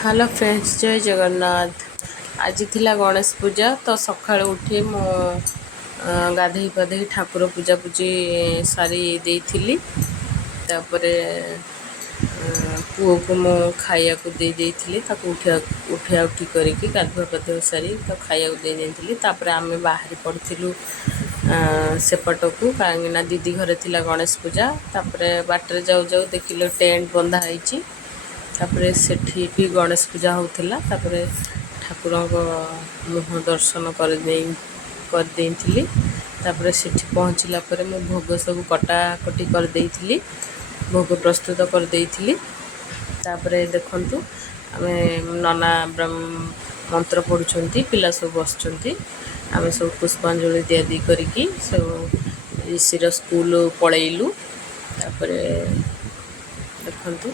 Hello friends, जय जगन्नाथ। आज थिला गणेश पूजा तो सकाळु उठी मो गाधई पाधई ठाकुर पूजा पूजी सारी देइथिली। तापरे पुओ को मो खाया को दे देइथिली। ताको उठिया उठी करिकी गाधुआ पाधुआ सारी तो खाया को दे देइथिली। तापरे आमे बाहरी पड़थिलु सेपटकू कांगिना दीदी घरे थिला गणेश पूजा। तापरे बाटरे जाऊ जाऊ देखिलो टेंट बंधा हैची। तापरे सेठी भी गणेश पूजा होतिला। तापरे ठाकुरों को मुह दर्शन कर देइथिली। तापरे सेठी पहुँचला परे मु भोग सब कटाकटी कर देइथिली, भोग प्रस्तुत कर देइथिली। तापरे देखंतु आमे नना मंत्र पढ़ुछंती, पिला सब बसछंती। आमे सब पुष्पांजलि दिया दी करिकी सब ऋषिर स्कूल पळेइलु। तापरे देखंतु